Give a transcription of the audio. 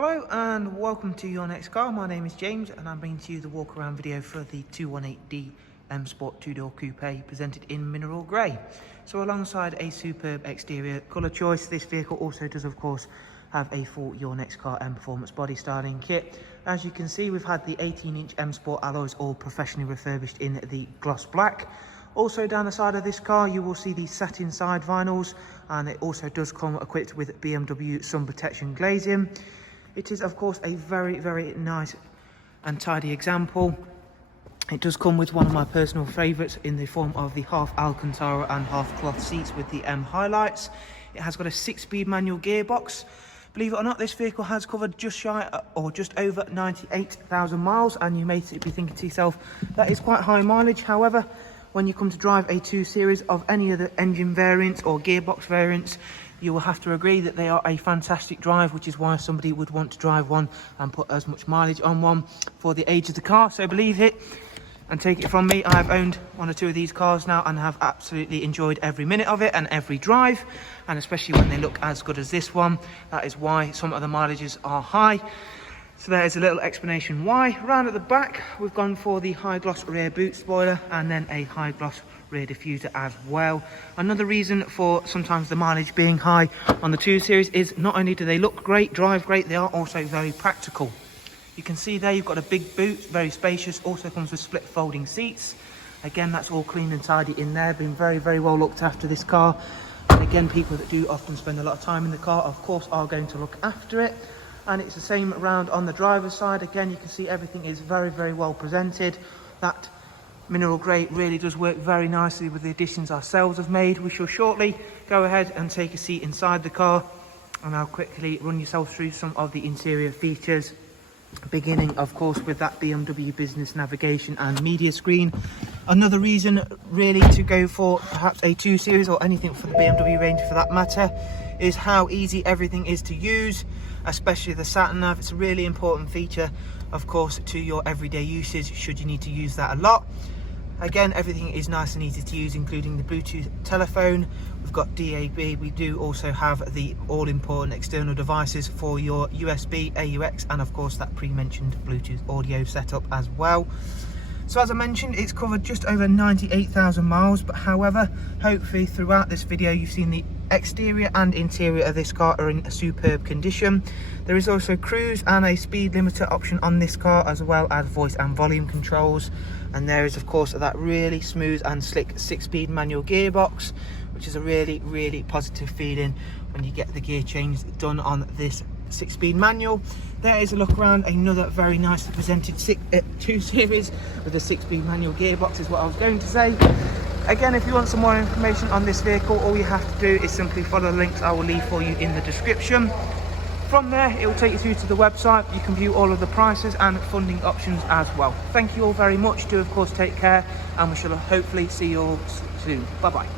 Hello and welcome to your next car. My name is James and I'm bringing to you the walk around video for the 218D M Sport 2-door coupe presented in mineral grey. So alongside a superb exterior colour choice, this vehicle also does of course have a full Your Next Car M Performance body styling kit. As you can see, we've had the 18-inch M Sport alloys all professionally refurbished in the gloss black. Also down the side of this car you will see the satin side vinyls, and it also does come equipped with BMW sun protection glazing. It is of course a very nice and tidy example. It does come with one of my personal favourites in the form of the half Alcantara and half cloth seats with the M highlights. It has got a 6-speed manual gearbox. Believe it or not, this vehicle has covered just shy or just over 98,000 miles, and you may be thinking to yourself that is quite high mileage. However, when you come to drive a 2 Series of any other engine variants or gearbox variants, you will have to agree that they are a fantastic drive, which is why somebody would want to drive one and put as much mileage on one for the age of the car. So believe it and take it from me, I have owned 1 or 2 of these cars now and have absolutely enjoyed every minute of it and every drive, and especially when they look as good as this one. That is why some of the mileages are high. So there's a little explanation why. Round at the back, we've gone for the high gloss rear boot spoiler and then a high gloss rear diffuser as well. Another reason for sometimes the mileage being high on the 2 Series is not only do they look great, drive great, they are also very practical. You can see there you've got a big boot, very spacious, also comes with split folding seats. Again, that's all clean and tidy in there, been very well looked after, this car. And again, people that do often spend a lot of time in the car of course are going to look after it. And it's the same around on the driver's side. Again, you can see everything is very well presented. That mineral grey really does work very nicely with the additions ourselves have made. We shall shortly go ahead and take a seat inside the car, and I'll quickly run yourself through some of the interior features, beginning of course with that BMW business navigation and media screen. Another reason really to go for perhaps a 2 Series or anything for the BMW range for that matter is how easy everything is to use, especially the sat nav. It's a really important feature of course to your everyday usage should you need to use that a lot. Again, everything is nice and easy to use, including the Bluetooth telephone. We've got DAB. We do also have the all-important external devices for your USB, AUX, and of course that pre-mentioned Bluetooth audio setup as well. So as I mentioned, it's covered just over 98,000 miles, but however, hopefully throughout this video you've seen the exterior and interior of this car are in a superb condition. There is also cruise and a speed limiter option on this car, as well as voice and volume controls. And there is of course that really smooth and slick 6-speed manual gearbox, which is a really positive feeling when you get the gear change done on this 6-speed manual. There is a look around another very nicely presented 2 Series with a 6-speed manual gearbox is what I was going to say. Again, if you want some more information on this vehicle, all you have to do is simply follow the links I will leave for you in the description. From there, it will take you through to the website. You can view all of the prices and funding options as well. Thank you all very much. Do of course take care, and we shall hopefully see you all soon. Bye bye.